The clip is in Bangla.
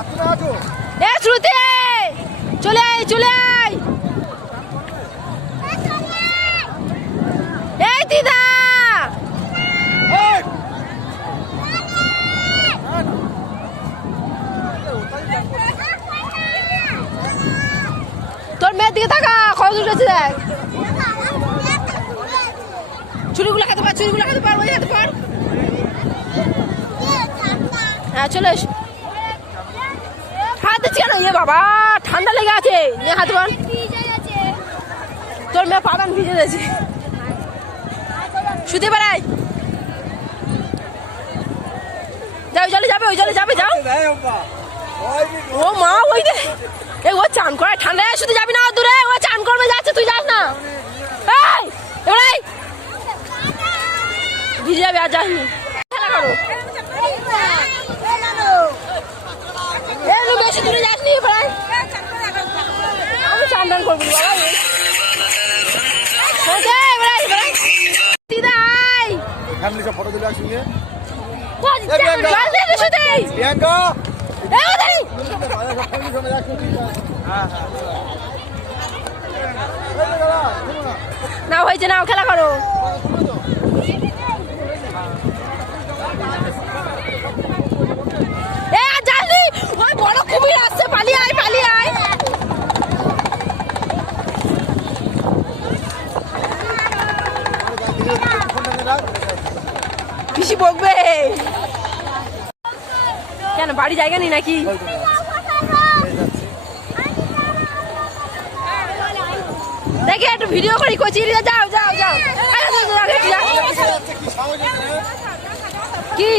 এ শ্রুতি চলে আয় চলে আয়। এই দিদা তোর মেয়ের দিকে তাকা খরচ উঠেছে দেখ। চুরিগুলো খেতে পার চুরিগুলো খেতে পার ওই খেতে পার। হ্যাঁ চলে এসো। হাত দিচ্ছি কেন? ইয়ে বাবা ঠান্ডা লেগে আছে। নিয়ে হাত পার। তোর মেয়ে পাবান ভিজে গেছে। শুতে পারাই যাও জলে যাবে ওই জলে যাবে যাও। ও মা ওই দে এই ও চান করে ঠান্ডায় শুতে যাবি না দূরে ও চান করবে যাচ্ছে তুই যাস না। এই এবারে ভিজে যাবে আর যাসনি। খেলা করো এই লোক বেশি দূরে যাসনি ভাই। আমি চান টান করবো বাবা। দিদা फैमिली का फोटो दिला सुनिए प्रियंका না হয়েছে না খেলা করো। এ আর যাসনি ওই বড় কুমির আসছে পালিয়ে আয় পালিয়ে আয়। পিসি বকবে কেন? বাড়ি জায়গা নেই নাকি? দেখে একটু ভিডিও করি কোচি। যাও যাও যাও কি